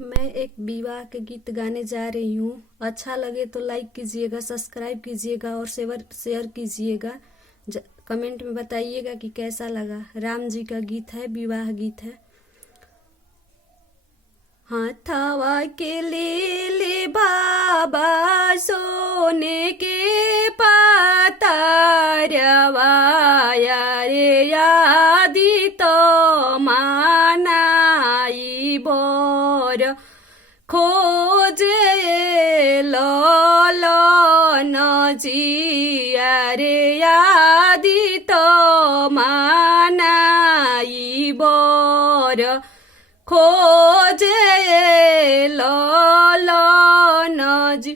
मैं एक विवाह के गीत गाने जा रही हूँ। अच्छा लगे तो लाइक कीजिएगा, सब्सक्राइब कीजिएगा और शेयर कीजिएगा। कमेंट में बताइएगा कि कैसा लगा। राम जी का गीत है, विवाह गीत है। हाथवा के ले बाबा सोने के पातारवा रे यादी तो मानाई बोर खोजे लो नजिया रे यादी तो मानाई बोर खोजे लो नजी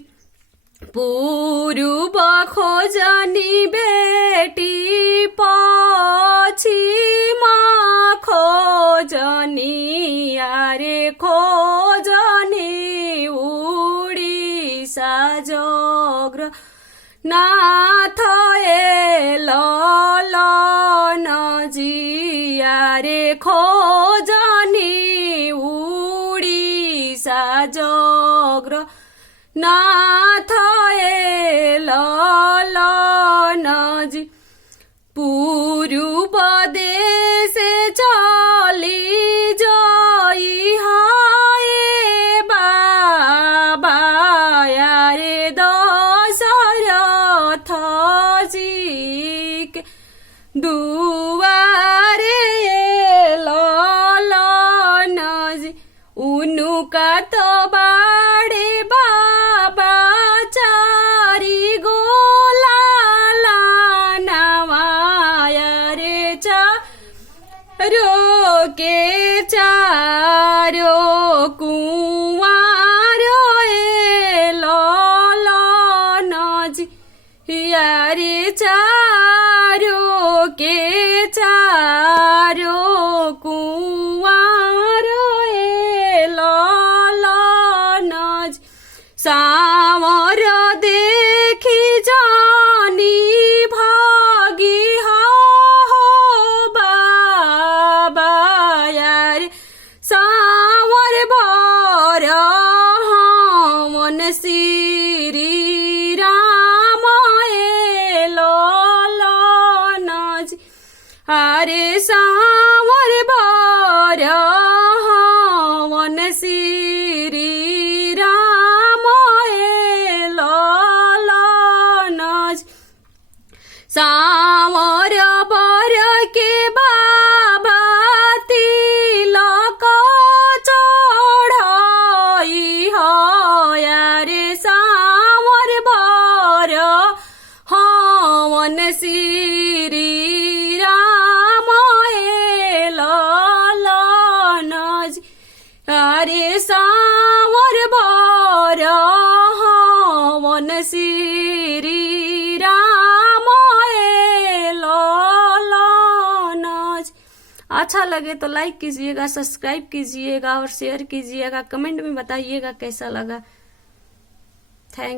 पूर्व खोजनी बेटी पश्चिम खोजनी आरे खोजनी उड़ीसा जोग्र नाथ लो नजिया रे खोजनी उड़ीसा जोग्र नाथ लो नजी पूर्व देश चली जई हाय बाबा रे दशरथ जी के दुआरे लो नजी उनुका तो बाड़े बाबा चारी गोला नवाया रे चारो के चारो कुंवारो लो नजी यारे चारो के चारो कुंवारो लो नजी सावर देखी जानी भागी हो बाबा यार सावर भर मन श्री राम लो नजी अरे सावर भर मन श्री राम लो नजी सावर बर के बाबा तिलक चढ़ाई हो रे सावर बर मन श्री राम लो नजी अरे सावर बर मन श्री राम लो नजी। अच्छा लगे तो लाइक कीजिएगा, सब्सक्राइब कीजिएगा और शेयर कीजिएगा। कमेंट में बताइएगा कैसा लगा। थैंक